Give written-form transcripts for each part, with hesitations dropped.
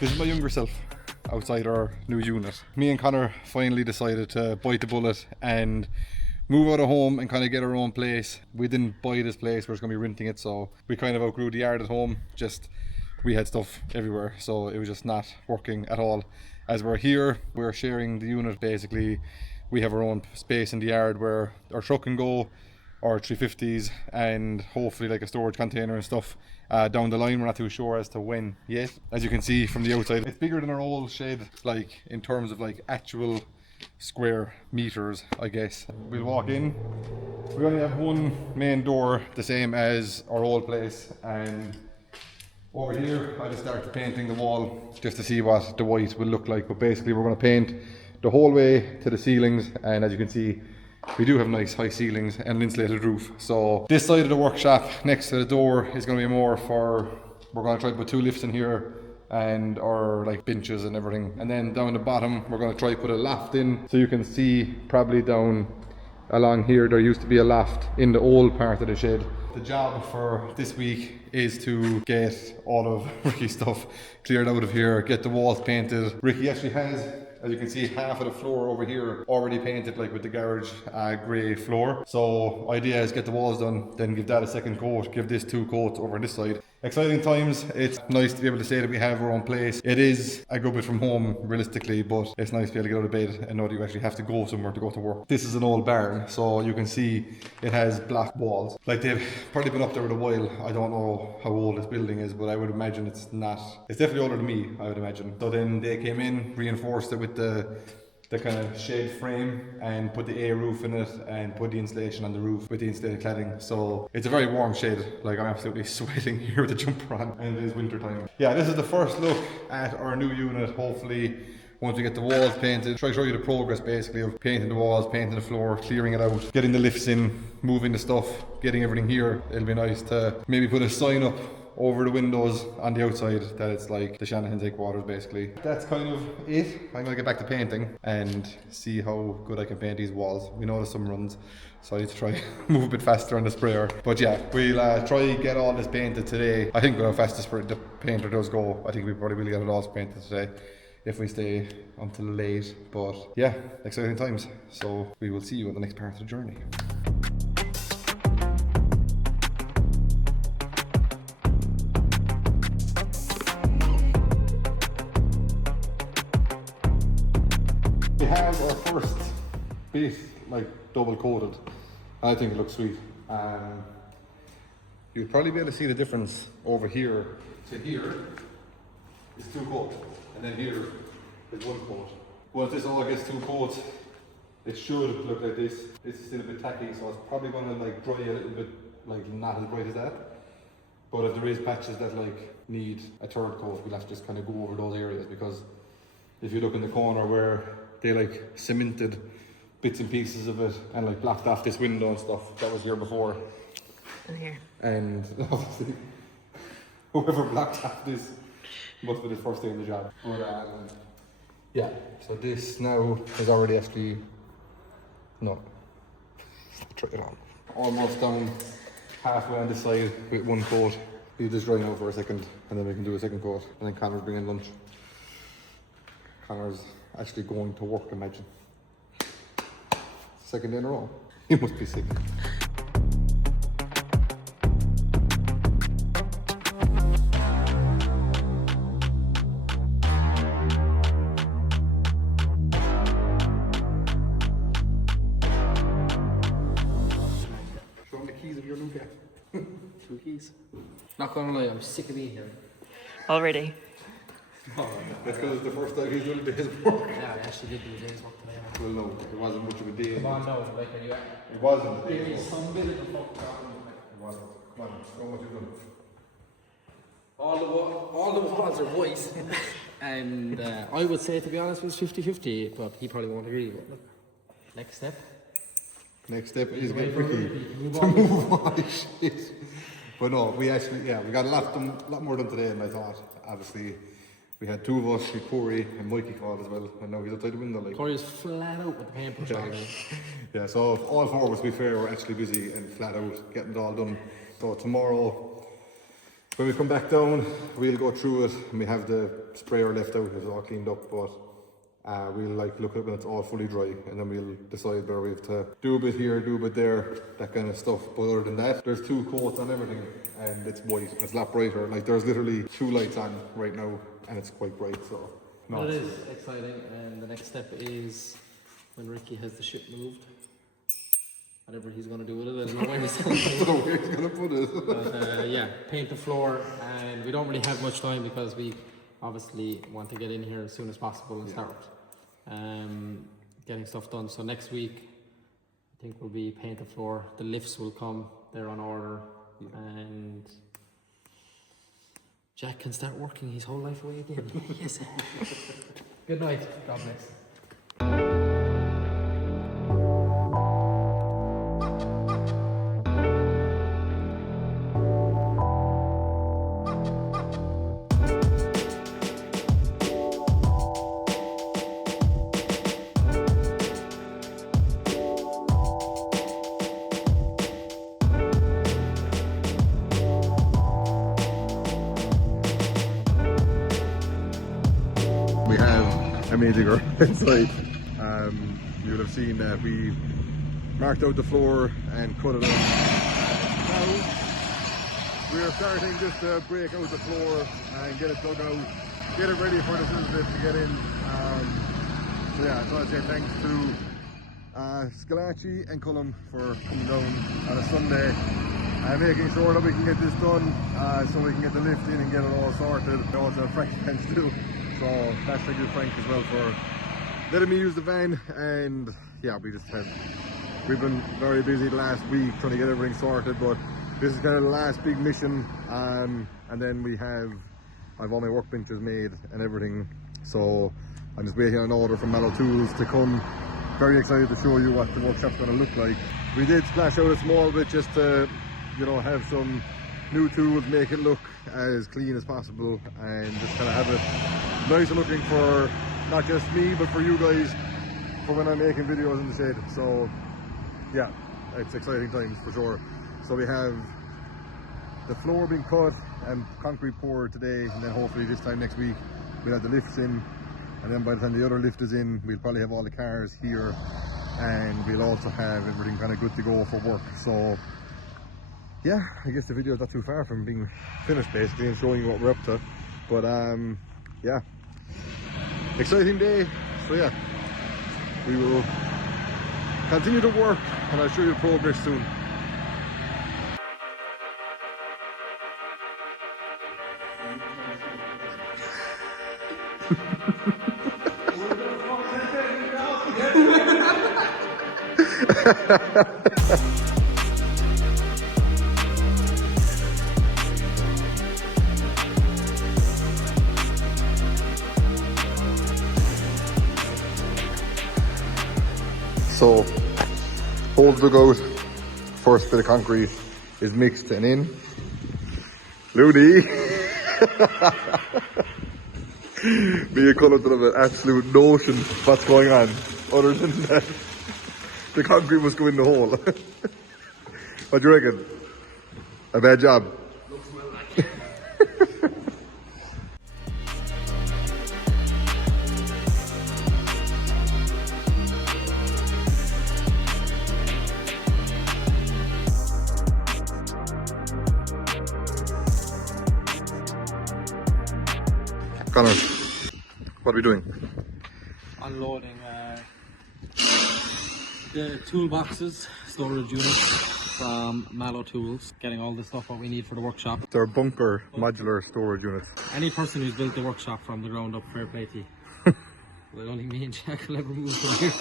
This is my younger self outside our new unit. Me and Connor finally decided to bite the bullet and move out of home and kind of get our own place. We didn't buy this place, we're just going to be renting it, so we kind of outgrew the yard at home. Just we had stuff everywhere, so it was just not working at all. As we're here, we're sharing the unit basically. We have our own space in the yard where our truck can go, our 350s, and hopefully like a storage container and stuff down the line. We're not too sure as to when yet. As you can see from the outside, it's bigger than our old shed, like in terms of like actual square meters, I guess. We'll walk in. We only have one main door, the same as our old place, and over here I just started painting the wall just to see what the white will look like. But basically we're going to paint the whole way to the ceilings, and as you can see we do have nice high ceilings and an insulated roof. So this side of the workshop next to the door is going to be more for, we're going to try to put 2 lifts in here and our like benches and everything, and then down the bottom we're going to try to put a loft in. So you can see probably down along here there used to be a loft in the old part of the shed. The job for this week is to get all of Ricky's stuff cleared out of here, get the walls painted. Ricky actually has, as you can see, half of the floor over here already painted, like with the garage grey floor. So idea is get the walls done, then give that a second coat, give this 2 coats over this side. Exciting times. It's nice to be able to say that we have our own place. It is a good bit from home realistically, but it's nice to be able to get out of bed and know that you actually have to go somewhere to go to work. This is an old barn, so you can see it has black walls. Like they've probably been up there with a while. I don't know how old this building is, but I would imagine it's definitely older than me, I would imagine. So then they came in, reinforced it with the kind of shed frame and put the A roof in it and put the insulation on the roof with the insulated cladding. So it's a very warm shed. Like I'm absolutely sweating here with the jumper on, and it is winter time. Yeah, this is the first look at our new unit. Hopefully once we get the walls painted, try to show you the progress basically of painting the walls, painting the floor, clearing it out, getting the lifts in, moving the stuff, getting everything here. It'll be nice to maybe put a sign up over the windows on the outside that it's like the Shanahans headquarters basically. That's kind of it. I'm gonna get back to painting and see how good I can paint these walls. We know there's some runs, so I need to try move a bit faster on the sprayer. But yeah, we'll try get all this painted today. I think with how fast the painter does go, I think we probably will get it all painted today if we stay until late. But yeah, exciting times. So we will see you on the next part of the journey. We have our first bit like double coated. I think it looks sweet. You'll probably be able to see the difference over here to here is 2 coats, and then here is 1 coat. Once this all gets 2 coats, it should look like this. This is still a bit tacky, so it's probably going to like dry a little bit, like not as bright as that. But if there is patches that like need a 3rd coat, we'll have to just kind of go over those areas, because if you look in the corner where they like cemented bits and pieces of it and like blocked off this window and stuff that was here before. And here. And obviously, whoever blocked off this must be the first day in the job. But yeah, so this now is already actually, no, try it on. Almost down halfway on this side with 1 coat. You just dry now for a second and then we can do a 2nd coat, and then Connor's bringing lunch. Connor's actually going to work, imagine. 2nd day in a row. He must be sick. Show him the keys of your new car. 2 keys. Not gonna lie, I'm sick of being here. Already. Oh, that's because it's the first time he's doing a day's work. Yeah, I actually did do a day's work today. Well, no, it wasn't much of a day. Come on, no, like, are you at? It wasn't a There day's is work. some bit of the fuck problem. It wasn't. Come on, show what you've done. All the walls are white. And I would say, to be honest, it was 50-50, but he probably won't agree. But look, next step. Next step is get Ricky to move on his shit. But no, we actually, yeah, we got a lot more done today than I thought. Obviously, we had 2 of us, Corey and Mikey called as well, and now he's outside the window. Like, Corey's flat out with the paintbrush on. Yeah, so all 4 of us, to be fair, were actually busy and flat out getting it all done. So tomorrow, When we come back down, we'll go through it and we have the sprayer left out, it's all cleaned up, but we'll like look at it when it's all fully dry and then we'll decide where we have to do a bit here, do a bit there, that kind of stuff. But other than that, there's 2 coats on everything and it's white. It's a lot brighter. Like there's literally 2 lights on right now and it's quite bright, so. No, It is exciting, and the next step is when Ricky has the ship moved. Whatever he's going to do with it, I don't know where he's going to put it. But yeah, paint the floor, and we don't really have much time because we obviously want to get in here as soon as possible and start getting stuff done. So next week, I think will be paint the floor. The lifts will come, they're on order, and Jack can start working his whole life away again. Yes. Good night. God bless. We have amazing inside. You would have seen that we marked out the floor and cut it out. Now we are starting just to break out the floor and get it dug out, get it ready for the scissors to get in. So yeah, so I'd say thanks to Scalacci and Colm for coming down on a Sunday and making sure that we can get this done so we can get the lift in and get it all sorted. We also have Frank's bench too. So that's thank you Frank as well for letting me use the van, and yeah, we've been very busy the last week trying to get everything sorted, but this is kind of the last big mission, and then I've all my workbenches made and everything, so I'm just waiting on an order from Mallow Tools to come. Very excited to show you what the workshop's going to look like. We did splash out a small bit just to, you know, have some new tools, make it look as clean as possible, and just kind of have it nice looking for not just me but for you guys for when I'm making videos in the shed. So yeah, it's exciting times for sure. So we have the floor being cut and concrete poured today, and then hopefully this time next week we'll have the lifts in, and then by the time the other lift is in we'll probably have all the cars here, and we'll also have everything kind of good to go for work. So yeah, I guess the video is not too far from being finished basically and showing you what we're up to, but yeah, exciting day. So yeah, we will continue to work and I'll show you the progress soon. So, whole dugout, first bit of concrete is mixed and in. Looney! Me and Colm have an absolute notion what's going on, other than that the concrete must go in the hole. What do you reckon? A bad job? Looks well like Connor, what are we doing? unloading the toolboxes, storage units from Mallow Tools, getting all the stuff what we need for the workshop. They're bunker modular storage units. Any person who's built the workshop from the ground up, fair play to you. Well, only me and Jack will ever move from here.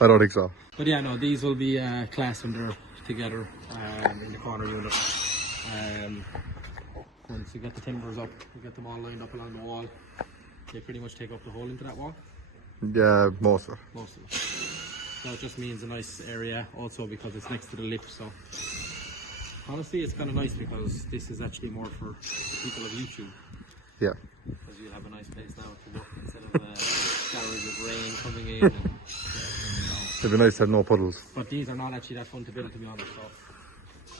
I don't think so. But yeah, no, these will be classed when they're together in the corner unit. Once you get the timbers up, you get them all lined up along the wall. They pretty much take up the whole into that wall. Yeah, most of it. Most of it. So it just means a nice area also because it's next to the lift. So honestly, it's kind of nice because this is actually more for people of YouTube. Yeah. Because you have a nice place now to work instead of showers of rain coming in. And, It'd be nice to have no puddles. but these are not actually that fun to build, to be honest.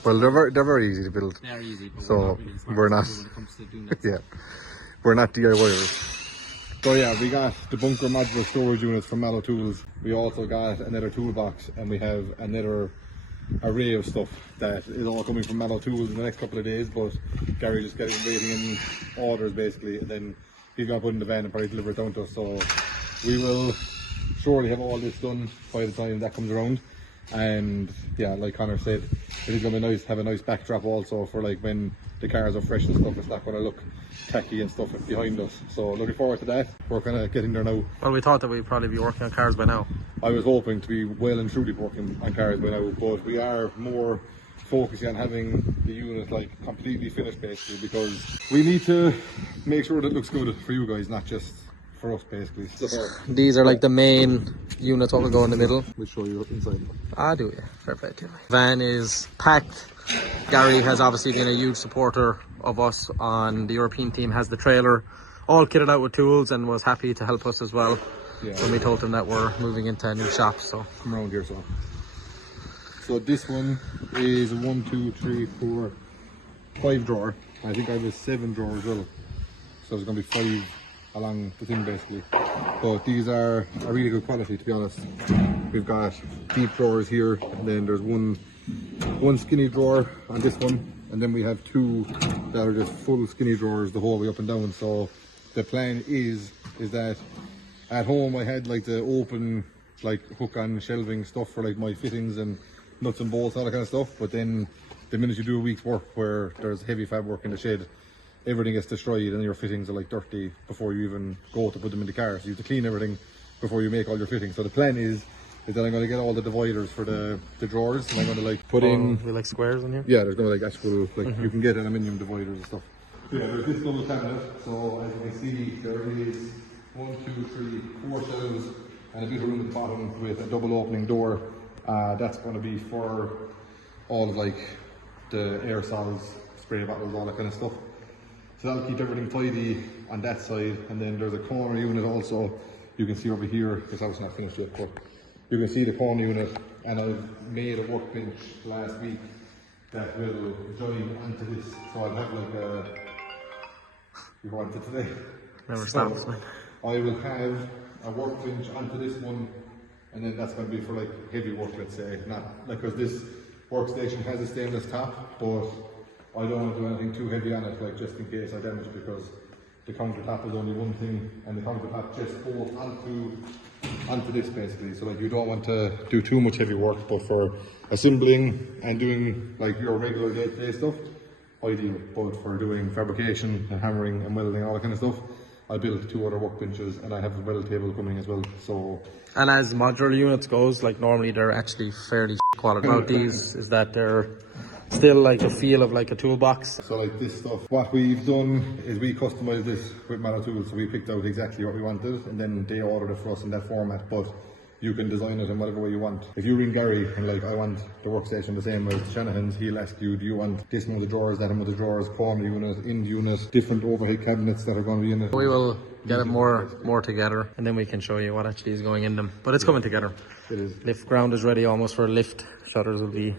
So Well, they're very easy to build. They are easy, but So, we're not really smart we're not- when it comes to doing that. Yeah, we're not DIYers. So yeah, we got the bunker modular storage units from Mallow Tools. We also got another toolbox, and we have another array of stuff that is all coming from Mallow Tools in the next couple of days. But Gary just waiting in orders basically, and then he's gonna put in the van and probably deliver it down to us. So we will surely have all this done by the time that comes around. And yeah, like Connor said, it is going to be nice to have a nice backdrop also for like when the cars are fresh and stuff. It's not going to look tacky and stuff behind us. So looking forward to that. We're kind of getting there now. Well, we thought that we'd probably be working on cars by now. I was hoping to be well and truly working on cars by now, but we are more focusing on having the unit like completely finished basically, because we need to make sure that it looks good for you guys, not just for us basically. These are like the main units, what will go in the middle. We'll show you inside. Ah, do you? Fair play to you. Van is packed. Gary has obviously been a huge supporter of us on the European team, has the trailer all kitted out with tools and was happy to help us as well. Yeah. When we told him that we're moving into a new shop, so. Come around here, so this one is a 1, 2, 3, 4, 5 drawer. I think I have a 7 drawer as well. So there's going to be 5 along the thing basically. But these are a really good quality, to be honest. We've got deep drawers here, and then there's one skinny drawer on this one, and then we have 2 that are just full skinny drawers the whole way up and down. So the plan is that at home I had like the open like hook on shelving stuff for like my fittings and nuts and bolts, all that kind of stuff. But then the minute you do a week's work where there's heavy fab work in the shed, everything gets destroyed and your fittings are like dirty before you even go to put them in the car. So you have to clean everything before you make all your fittings. So the plan is that I'm going to get all the dividers for the drawers, and I'm going to like put in... We like squares in here? Yeah, there's going to be like actual, like you can get aluminium dividers and stuff. Yeah, there's this double cabinet. So as you can see, there is 1, 2, 3, 4 shelves and a bit of room at the bottom with a double opening door. That's going to be for all of like the aerosols, spray bottles, all that kind of stuff. So that'll keep everything tidy on that side. And then there's a corner unit also. You can see over here, this house is not finished yet, but you can see the corner unit. And I've made a workbench last week that will join onto this. So I'll have like a... You want it today? Never stops. I will have a workbench onto this one, and then that's going to be for like heavy work, let's say. Not like, because this workstation has a stainless top, but I don't want to do anything too heavy on it, like just in case I damage it, because the countertop is only one thing, and the countertop just goes onto this basically. So like you don't want to do too much heavy work, but for assembling and doing like your regular day-to-day stuff, ideal. But for doing fabrication and hammering and welding, all that kind of stuff, I built 2 other workbenches, and I have a weld table coming as well. So, and as modular units goes, like normally they're actually fairly quality. About these is that they're still like the feel of like a toolbox. So like this stuff, what we've done is we customized this with Mallow Tools. So we picked out exactly what we wanted, and then they ordered it for us in that format. But you can design it in whatever way you want. If you ring Gary and like, I want the workstation the same as Shanahans, he'll ask you, do you want this one with the drawers, that one with the drawers, corner unit, end unit, different overhead cabinets that are going to be in it. We will get it more together, and then we can show you what actually is going in them. But it's coming together. It is. Lift ground is ready almost for a lift. Shutters will be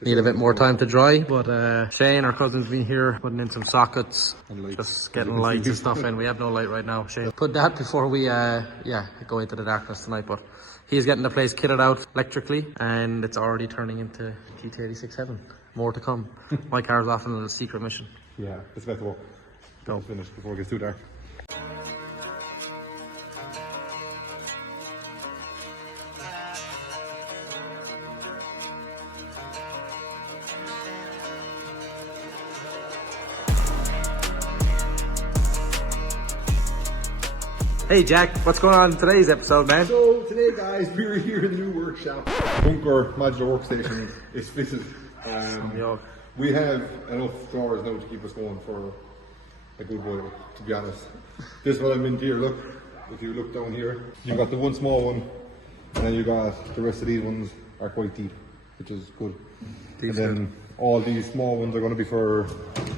need a bit more time to dry, but Shane, our cousin's been here putting in some sockets, just getting lights and stuff in. We have no light right now. Shane put that before we go into the darkness tonight, but he's getting the place kitted out electrically, and it's already turning into GT86 heaven. More to come. My car's off on a secret mission. Yeah, it's about to walk. Go. Finish before it gets too dark. Hey Jack, what's going on in today's episode, man? So today guys, we're here in the new workshop. Bunker modular workstation is fitted. We have enough drawers now to keep us going for a good while, to be honest. This is what I meant here, look. If you look down here, you've got the one small one, and then you got the rest of these ones are quite deep, which is good. And then all these small ones are going to be for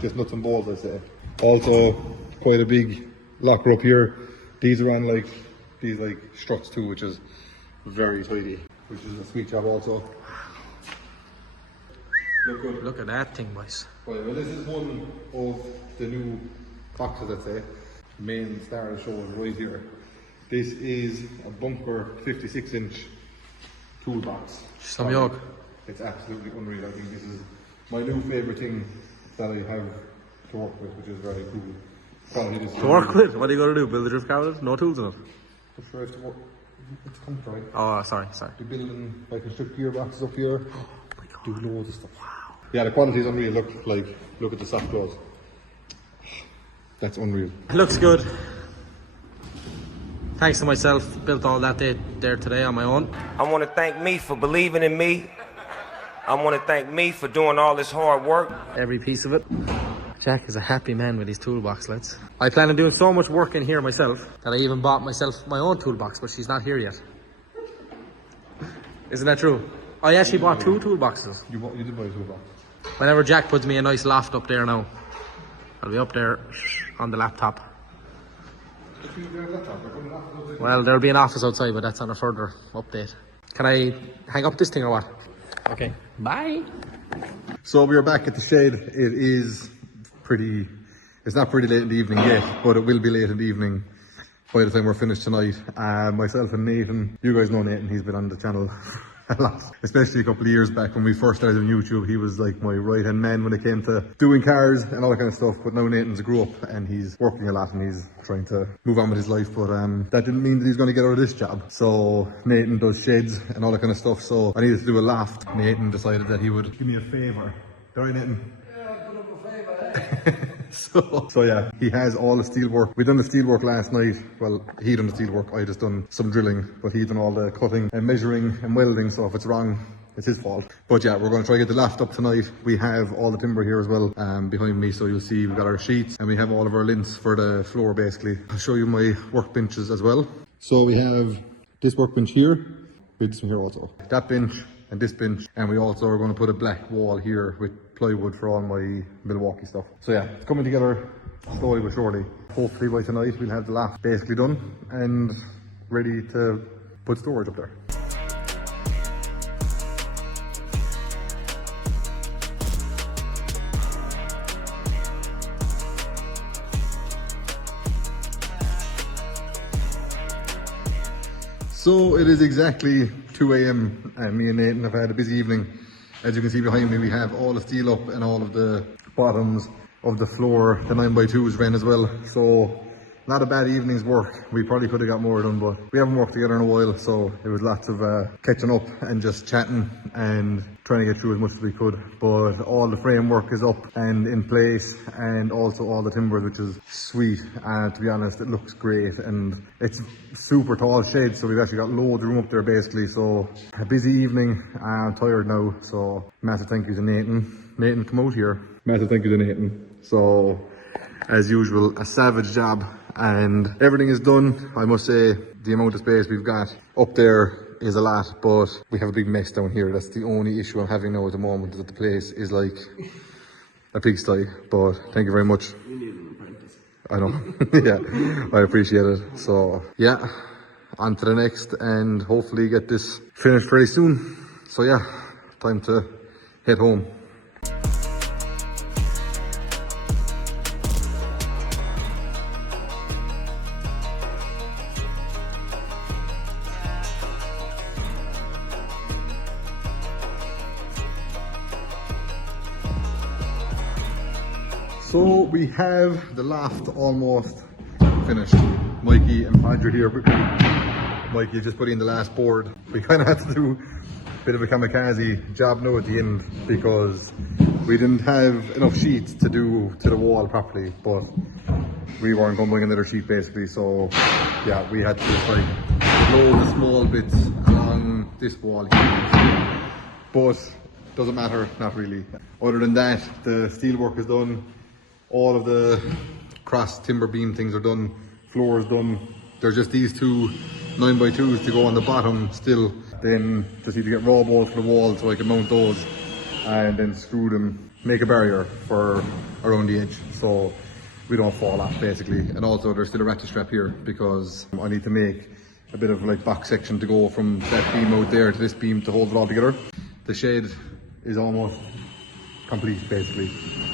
just nuts and bolts, I say. Also, quite a big locker up here. These are on like these like struts too, which is very tidy, which is a sweet job also. Look good. Look at that thing, boys. Right, well, this is one of the new boxes, I'd say. Main star of the show is right here. This is a bunker 56-inch toolbox. Some yoke. It's absolutely unreal. I think this is my new favourite thing that I have to work with, which is very cool. To work with? What are you going to do? Build a drift car with it? No tools in it? I'm sure I have to work. It's comfy. Oh, sorry. Be building like a strip gearboxes up here. Oh my God. Do loads of stuff. Wow. Yeah, the quality is unreal. Look at the soft clothes. That's unreal. Looks good. Thanks to myself, built all that there today on my own. I want to thank me for believing in me. I want to thank me for doing all this hard work. Every piece of it. Jack is a happy man with his toolbox, lads. I plan on doing so much work in here myself that I even bought myself my own toolbox, but she's not here yet. Isn't that true? I actually bought 2 toolboxes. You did buy a toolbox. Whenever Jack puts me a nice loft up there now, I'll be up there on the laptop. Well, there'll be an office outside, but that's on a further update. Can I hang up this thing or what? Okay. Bye. So we are back at the shed. It's not pretty late in the evening yet, but it will be late in the evening by the time we're finished tonight. Myself and Nathan, you guys know Nathan, he's been on the channel a lot, especially a couple of years back when we first started on YouTube. He was like my right hand man when it came to doing cars and all that kind of stuff, but now Nathan's grew up and he's working a lot and he's trying to move on with his life, but that didn't mean that he's going to get out of this job. So Nathan does sheds and all that kind of stuff, so I needed to do a loft. Nathan decided that he would give me a favour. Sorry, Nathan. So yeah, he has all the steel work. We done the steel work last night. Well, he done the steel work, I just done some drilling, but he done all the cutting and measuring and welding, so if it's wrong, it's his fault. But yeah, we're going to try to get the loft up tonight. We have all the timber here as well behind me, so you'll see we've got our sheets and we have all of our lints for the floor basically. I'll show you my workbenches as well. So we have this workbench here, with this one here also. That bench and this bench, and we also are going to put a black wall here with plywood for all my Milwaukee stuff. So yeah, it's coming together slowly but surely. Hopefully by tonight we'll have the loft basically done and ready to put storage up there. So it is exactly 2 AM and me and Nathan have had a busy evening. As you can see behind me, we have all the steel up and all of the bottoms of the floor. The 9x2s ran as well. So not a bad evening's work. We probably could have got more done, but we haven't worked together in a while. So it was lots of catching up and just chatting and trying to get through as much as we could. But all the framework is up and in place, and also all the timbers, which is sweet. To be honest, it looks great, and it's super tall shed, so we've actually got loads of room up there basically. So a busy evening. I'm tired now, so massive thank you to Nathan. Nathan, come out here. Massive thank you to Nathan. So as usual, a savage job, and everything is done. I must say the amount of space we've got up there is a lot, but we have a big mess down here. That's the only issue I'm having now at the moment, that the place is like a pigsty. But thank you very much. You need an apprentice. I know. Yeah, I appreciate it. So yeah, on to the next, and hopefully get this finished very soon. So yeah, time to head home. So we have the loft almost finished. Mikey and Paddy are here. Mikey just put in the last board. We kind of had to do a bit of a kamikaze job now at the end because we didn't have enough sheets to do to the wall properly, but we weren't going to bring another sheet basically. So yeah, we had to just like load the small bits along this wall here. But doesn't matter, not really. Other than that, the steel work is done. All of the cross timber beam things are done. Floor is done. There's just these 2 9x2s to go on the bottom still. Then just need to get raw bolts for the wall so I can mount those and then screw them, make a barrier for around the edge so we don't fall off basically. And also there's still a ratchet strap here because I need to make a bit of like box section to go from that beam out there to this beam to hold it all together. The shed is almost complete basically.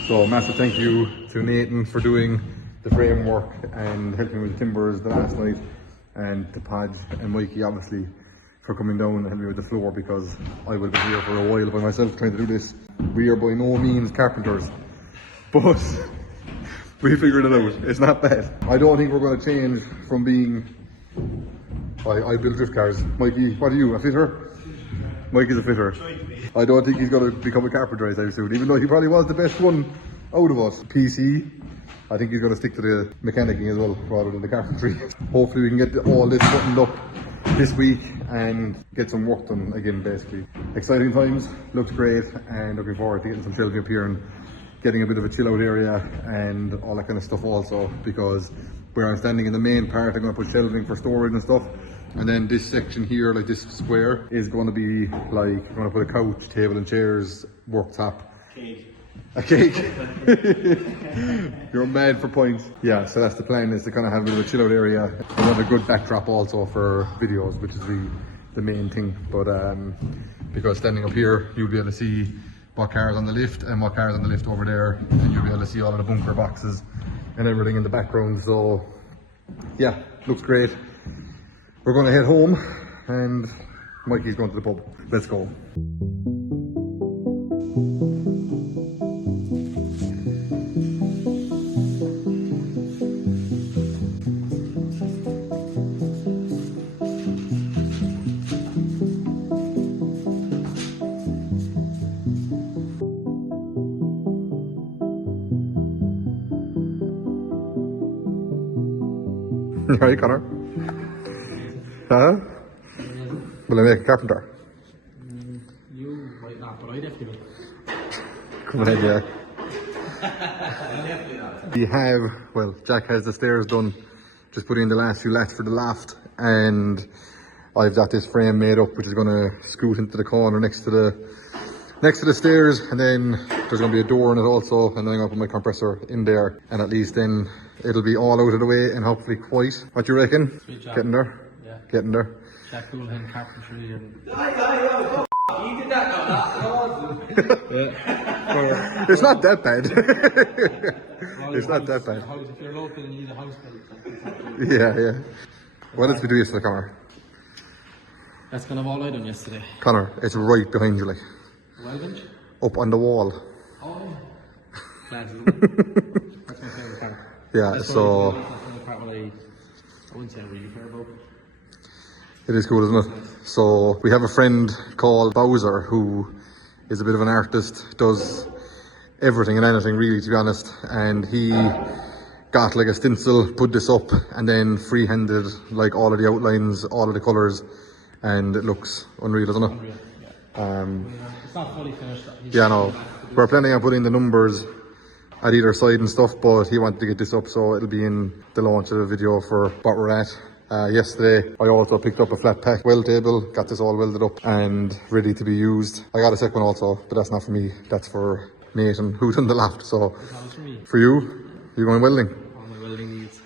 So massive thank you to Nathan for doing the framework and helping with the timbers the last night, and to Paddy and Mikey obviously for coming down and helping me with the floor, because I would have been here for a while by myself trying to do this. We are by no means carpenters, but we figured it out. It's not bad. I don't think we're going to change from being... I build drift cars. Mikey, what are you, a fitter? Mikey's a fitter. I don't think he's going to become a carpenter anytime soon, even though he probably was the best one out of us. PC, I think he's going to stick to the mechanicking as well, rather than the carpentry. Hopefully we can get all this buttoned up this week and get some work done again, basically. Exciting times, looks great, and looking forward to getting some shelving up here and getting a bit of a chill out area and all that kind of stuff also, because where I'm standing in the main part, I'm going to put shelving for storage and stuff. And then this section here, like this square, is going to be like, I'm going to put a couch, table and chairs, worktop. Cake. A cake. You're mad for points. Yeah, so that's the plan, is to kind of have a bit of a chill out area and have a good backdrop also for videos, which is the main thing. But because standing up here, you'll be able to see what cars on the lift and what cars on the lift over there, and you'll be able to see all of the bunker boxes and everything in the background. So yeah, looks great. We're going to head home and Mikey's going to the pub. Let's go. How are you, Connor? Huh? Will I make a carpenter? You might not, but I definitely will. Come ahead, yeah. We have, well, Jack has the stairs done, just put in the last few lats for the loft, and I've got this frame made up which is going to scoot into the corner next to the stairs, and then there's going to be a door in it also, and then I'm going to put my compressor in there, and at least then it'll be all out of the way and hopefully quiet. What do you reckon? Sweet job. Getting there? Yeah. Getting there. Jack Coolhan, carpentry and... You did that, yeah. It's not that bad. It's not that bad. If you're local and you need a house built. Yeah. What else we do yesterday, Connor? That's kind of all I done yesterday. Connor, it's right behind you, like. Well bench? Up on the wall. Oh, yeah. That's my favourite part. Yeah, That's so... That's the part what I wouldn't say I really care about. It is cool, isn't it? So we have a friend called Bowzer who is a bit of an artist, does everything and anything really, to be honest, and he got like a stencil, put this up, and then freehanded like all of the outlines, all of the colours, and it looks unreal, doesn't it? Unreal, yeah. It's not fully finished. Yeah, no. We're planning on putting the numbers at either side and stuff, but he wanted to get this up, so it'll be in the launch of the video for what we're at. Yesterday I also picked up a flat pack weld table, got this all welded up and ready to be used. I got a second one also, but that's not for me, that's for Nathan who's in the loft. So for you going welding? All my welding needs.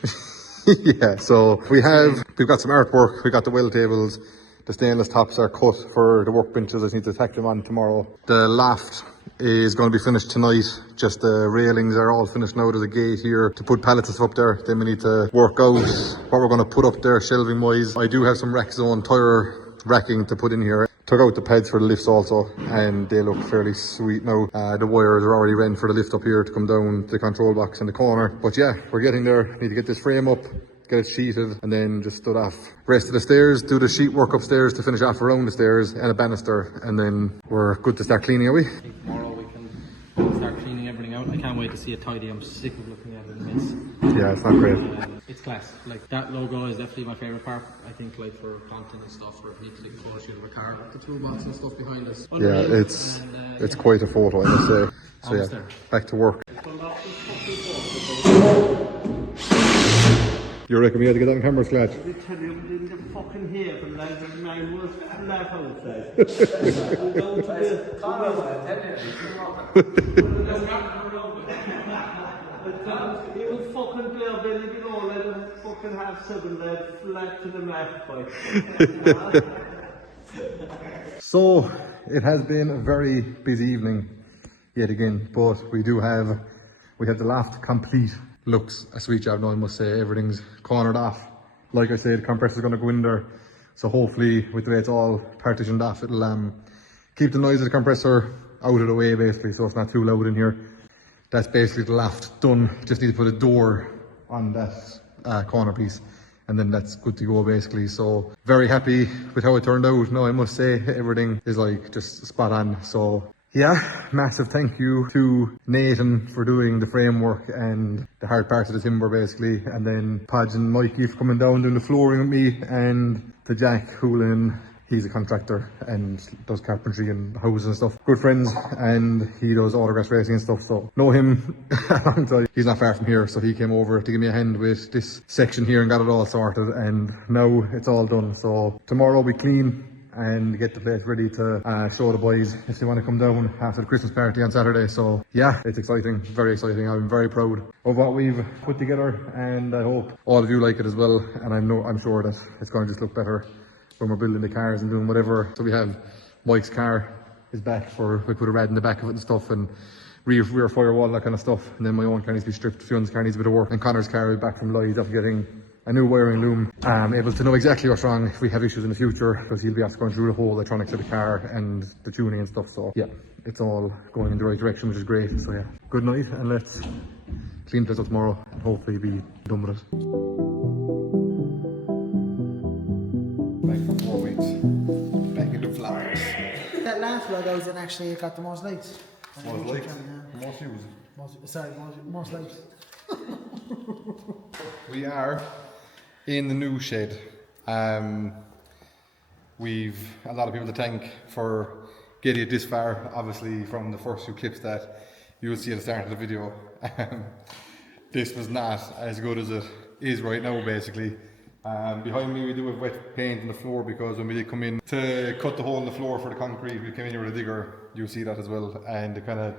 Yeah, so we've got some artwork, we got the weld tables, the stainless tops are cut for the workbenches, I just need to tack them on tomorrow. The loft is going to be finished tonight, just the railings are all finished now. There's a gate here to put pallets and stuff up there, then we need to work out what we're going to put up there shelving wise. I do have some rack zone tire racking to put in here. Took out the pads for the lifts also, and they look fairly sweet now. The wires are already ready for the lift up here to come down to the control box in the corner. But yeah, we're getting there. Need to get this frame up, get it sheeted, and then just stood off rest of the stairs, do the sheet work upstairs to finish off around the stairs, and a banister, and then we're good to start cleaning, are we? I think tomorrow we can start cleaning everything out. I can't wait to see it tidy. I'm sick of looking at it in a mess. Yeah, it's not great. It's class. Like, that logo is definitely my favourite part. I think, like, for content and stuff, for people to take a photo shoot of a car, the toolbox and stuff behind us. Yeah, it's quite a photo, I must say. So yeah, back to work. You reckon we had to get on camera, Sclatch? I tell you, we didn't get fucking here from like the 9 was flat outside. It was fucking clear, Billy, you know, like a fucking half-7 there, flat to the map, So, it has been a very busy evening. yet again. But we have the loft complete. Looks a sweet job now, I must say. Everything's cornered off. Like I said, the compressor's going to go in there. So hopefully, with the way it's all partitioned off, it'll keep the noise of the compressor out of the way, basically, so it's not too loud in here. That's basically the loft done. Just need to put a door on that corner piece, and then that's good to go, basically. So very happy with how it turned out. No, I must say everything is like just spot on. So yeah, massive thank you to Nathan for doing the framework and the hard parts of the timber, basically, and then Paddy and Mikey for coming down doing the flooring with me, and to Jack Hoolan. He's a contractor and does carpentry and houses and stuff. Good friends, and he does autographs racing and stuff, so know him a long time. He's not far from here, so he came over to give me a hand with this section here and got it all sorted, and now it's all done. So tomorrow we clean and get the place ready to show the boys if they want to come down after the Christmas party on Saturday. So yeah, it's exciting, very exciting. I'm very proud of what we've put together, and I hope all of you like it as well. And I'm sure that it's going to just look better when we're building the cars and doing whatever. So we have Mike's car is back we put a rad in the back of it and stuff, and rear firewall, that kind of stuff. And then my own car needs to be stripped, Fion's car needs a bit of work, and Connor's car is back from Lloyd after getting a new wiring loom. Able to know exactly what's wrong if we have issues in the future, because he'll be after going through the whole electronics of the car and the tuning and stuff. So yeah, it's all going in the right direction, which is great. So yeah, good night, and let's clean the place up tomorrow and hopefully be done with it. Back for 4 weeks. Back in the flowers. That last vlog I was in actually got the most likes. Most likes? Most views? Most likes. We are in the new shed. We've a lot of people to thank for getting it this far. Obviously, from the first few clips that you'll see at the start of the video, this was not as good as it is right now, basically. Behind me we do have wet paint on the floor, because when we did come in to cut the hole in the floor for the concrete, we came in here with a digger. You'll see that as well, and to kind of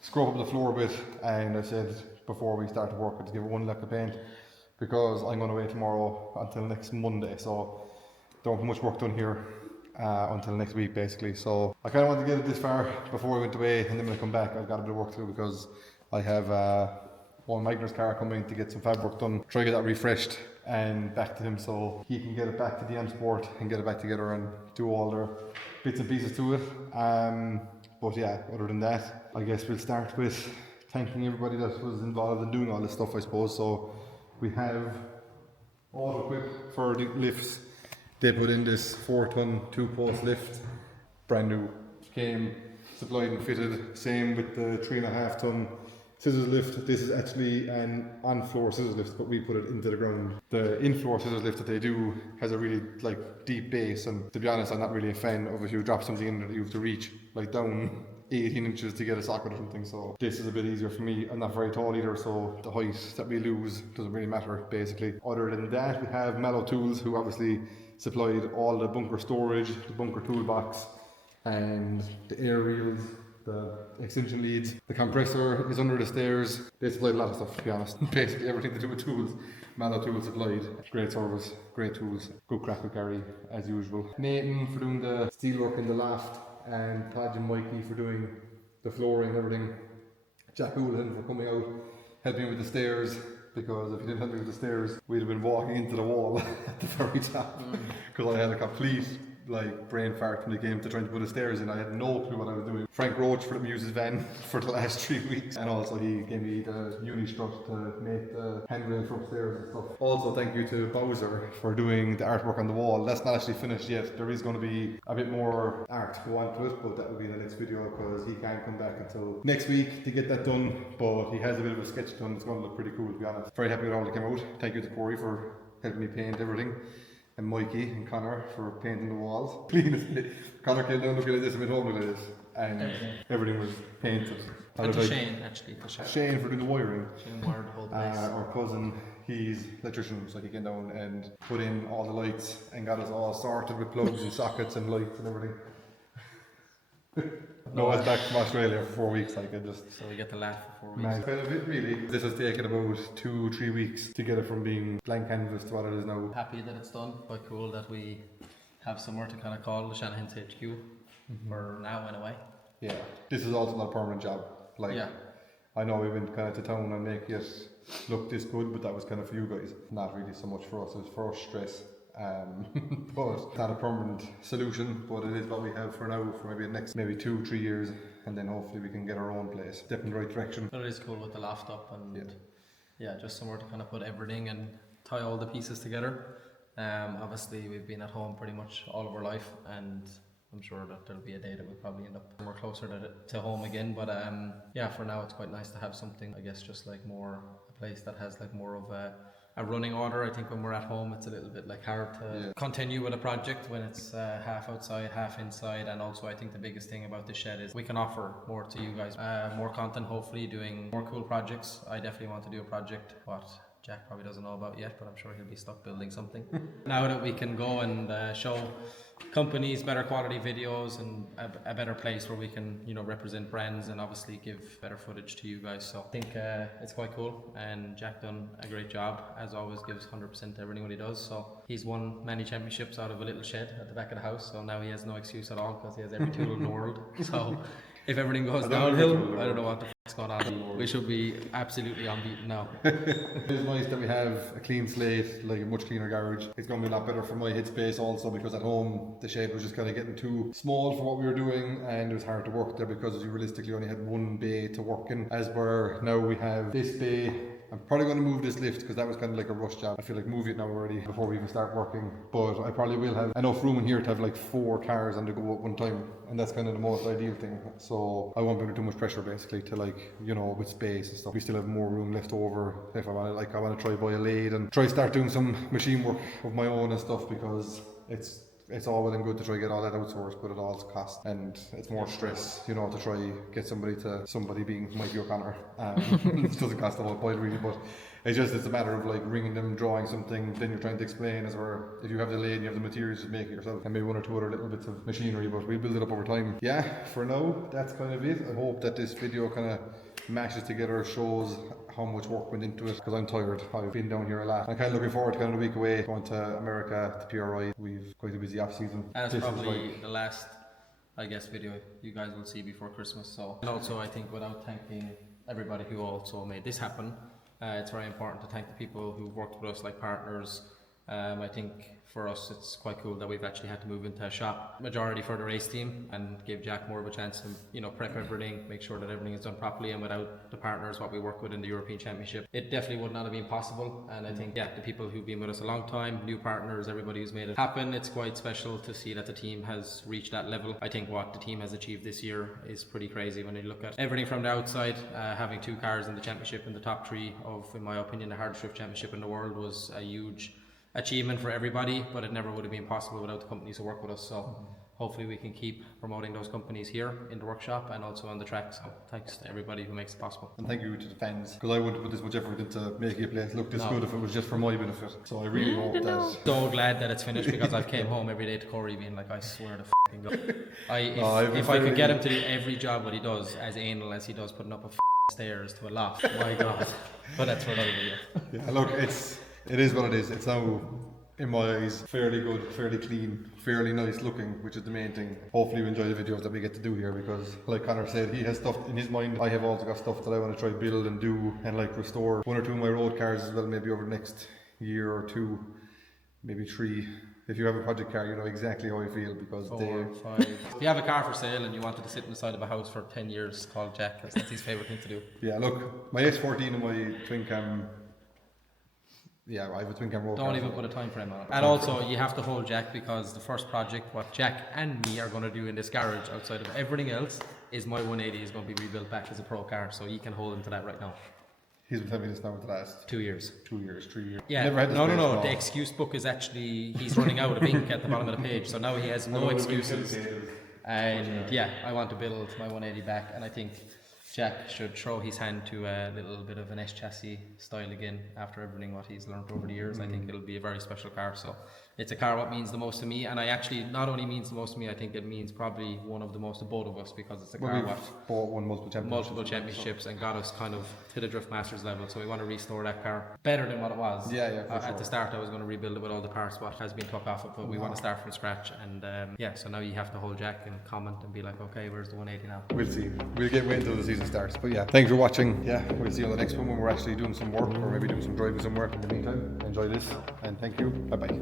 scrub up the floor a bit. And I said before we start to work to give it one lick of paint, because I'm going away tomorrow until next Monday, so don't have much work done here until next week, basically. So I kind of wanted to get it this far before I went away, and then when I come back I've got a bit of work to do, because I have one Magner's car coming to get some fab work done, try to get that refreshed and back to him so he can get it back to the M Sport and get it back together and do all their bits and pieces to it. But yeah, other than that, I guess we'll start with thanking everybody that was involved in doing all this stuff, I suppose. So we have all equipped for the lifts. They put in this 4-ton 2-post lift, brand new, came supplied and fitted. Same with the 3.5-ton scissors lift. This is actually an on-floor scissors lift, but we put it into the ground. The in-floor scissors lift that they do has a really deep base, and to be honest, I'm not really a fan of if you drop something in there that you have to reach down 18 inches to get a socket or something. So this is a bit easier for me. I'm not very tall either, so the height that we lose doesn't really matter, basically. Other than that, we have Mallow Tools, who obviously supplied all the bunker storage, the bunker toolbox, and the air reels, the extension leads. The compressor is under the stairs. They supplied a lot of stuff, to be honest. Basically everything to do with tools, Mallow Tools supplied. Great service, great tools, good crack with Gary as usual. Nathan for doing the steelwork in the loft, and Paddy and Mikey for doing the flooring and everything. Jack Hoolan for coming out, helping me with the stairs, because if he didn't help me with the stairs, we'd have been walking into the wall at the very top, because I had a complete brain fart when it came to trying to put the stairs in. I had no clue what I was doing. Frank Roach for let me use his van for the last 3 weeks, and also he gave me the uni strut to make the handrail for upstairs and stuff. Also thank you to Bowzer for doing the artwork on the wall. That's not actually finished yet. There is going to be a bit more art to go on to it, but that will be in the next video, because he can't come back until next week to get that done. But he has a bit of a sketch done. It's going to look pretty cool, to be honest. Very happy with all that came out. Thank you to Corey for helping me paint everything, and Mikey and Connor for painting the walls. Connor came down looking at this and went home with this, and everything was painted. And to Shane, actually. Shane for doing the wiring. Shane wired the whole place. Our cousin, he's electrician, so he came down and put in all the lights and got us all sorted with plugs and sockets and lights and everything. No, I was back from Australia for 4 weeks, I just... So we get to laugh for 4 weeks. Kind of it, really. This has taken about 2-3 weeks to get it from being blank canvas to what it is now. Happy that it's done. Quite cool that we have somewhere to kind of call the Shanahans HQ, for now anyway. Yeah, this is also not a permanent job. Like, Yeah. I know we went kind of to town and make it look this good, but that was kind of for you guys. Not really so much for us. It was for us stress. But it's not a permanent solution, but it is what we have for now for maybe the next 2-3 years, and then hopefully we can get our own place. Step in the right direction. But it is cool with the loft up and yeah, just somewhere to kind of put everything and tie all the pieces together. Obviously we've been at home pretty much all of our life, and I'm sure that there'll be a day that we'll probably end up more closer to home again. But yeah, for now it's quite nice to have something, I guess, just like more a place that has like more of a running order. I think when we're at home it's a little bit like hard to continue with a project when it's half outside, half inside. And also I think the biggest thing about the shed is we can offer more to you guys, more content, hopefully doing more cool projects. I definitely want to do a project what Jack probably doesn't know about yet, but I'm sure he'll be stuck building something. Now that we can go and show companies better quality videos and a better place where we can, you know, represent brands and obviously give better footage to you guys. So I think it's quite cool, and Jack done a great job, as always, gives 100% to everything what he does. So he's won many championships out of a little shed at the back of the house, so now he has no excuse at all because he has every tool in the world. So if everything goes downhill, I don't know what the f***'s going on. We should be absolutely unbeaten now. It's nice that we have a clean slate, like a much cleaner garage. It's going to be a lot better for my headspace also, because at home the shed was just kind of getting too small for what we were doing, and it was hard to work there because you realistically only had one bay to work in. As where now we have this bay. I'm probably going to move this lift because that was kind of like a rush job. I feel like moving it now already before we even start working. But I probably will have enough room in here to have like 4 cars on the go at one time. And that's kind of the most ideal thing. So I won't be under too much pressure basically to, like, you know, with space and stuff. We still have more room left over if I want to, like, I want to try buy a lathe and try start doing some machine work of my own and stuff, because it's all well and good to try get all that outsourced, but it all costs, and it's more stress, you know, to try get somebody being Mikey O'Connor. It doesn't cost a whole pile really, but it's a matter of like ringing them, drawing something, then you're trying to explain, as or if you have the lathe and you have the materials, just make it yourself, and maybe 1 or 2 other little bits of machinery, but we build it up over time. Yeah, for now that's kind of it. I hope that this video kind of mashes together, shows how much work went into it, because I'm tired. I've been down here a lot. I'm kind of looking forward to kind of a week away, going to America, to PRI. We've quite a busy off season. And it's probably the last, I guess, video you guys will see before Christmas. So, and also I think without thanking everybody who also made this happen, it's very important to thank the people who worked with us, like partners. I think for us it's quite cool that we've actually had to move into a shop, majority for the race team, and give Jack more of a chance to, you know, prep everything, make sure that everything is done properly. And without the partners what we work with in the European Championship, it definitely would not have been possible. And I think, yeah, the people who've been with us a long time, new partners, everybody who's made it happen, it's quite special to see that the team has reached that level. I think what the team has achieved this year is pretty crazy when you look at everything from the outside. Having 2 cars in the championship, in the top 3 of, in my opinion, the hardest drift championship in the world, was a huge achievement for everybody, but it never would have been possible without the companies who work with us. So hopefully we can keep promoting those companies here in the workshop and also on the track. So thanks to everybody who makes it possible. And thank you to the fans, because I wouldn't put this much effort into making a place look this good if it was just for my benefit. So I really hope that. So glad that it's finished, because I've came home every day to Corey being like, I swear to f***ing God. If I could get him to do every job what he does, as anal as he does putting up a stairs to a loft, my God. But that's what I do. Yeah, look, it is what it is. It's now, in my eyes, fairly good, fairly clean, fairly nice looking, which is the main thing. Hopefully you enjoy the videos that we get to do here, because like Connor said, he has stuff in his mind. I have also got stuff that I want to try build and do, and like restore 1 or 2 of my road cars as well, maybe over the next year or 2, maybe 3. If you have a project car, you know exactly how I feel, because 4, 5. If you have a car for sale and you wanted to sit inside of a house for 10 years, call Jack. That's his favourite thing to do. Yeah, look, my S14 and my twin cam. Yeah, I have a twin cam road. Don't even put a time frame on it. And also, you have to hold Jack, because the first project, what Jack and me are going to do in this garage, outside of everything else, is my 180 is going to be rebuilt back as a pro car. So you can hold him to that right now. He's been telling me this now for the last 2 years. 2 years, 3 years. Yeah, no. The excuse book is actually, he's running out of ink at the bottom of the page. So now he has no excuses. And yeah, I want to build my 180 back. And I think Jack should throw his hand to a little bit of an S chassis style again after everything what he's learned over the years. I think it'll be a very special car. So it's a car what means the most to me, and I actually not only means the most to me, I think it means probably one of the most to both of us, because it's a car We've what won multiple championships and got us kind of to the Drift Masters level. So we want to restore that car better than what it was. At the start, I was going to rebuild it with all the parts what has been took off it, but we want to start from scratch. And so now you have to hold Jack and comment and be like, okay, where's the 180 now? We'll see. We'll get wait until the season starts. But yeah, thanks for watching. Yeah, we'll see you on the next one when we're actually doing some work or maybe doing some driving somewhere. In the meantime, enjoy this and thank you. Bye bye.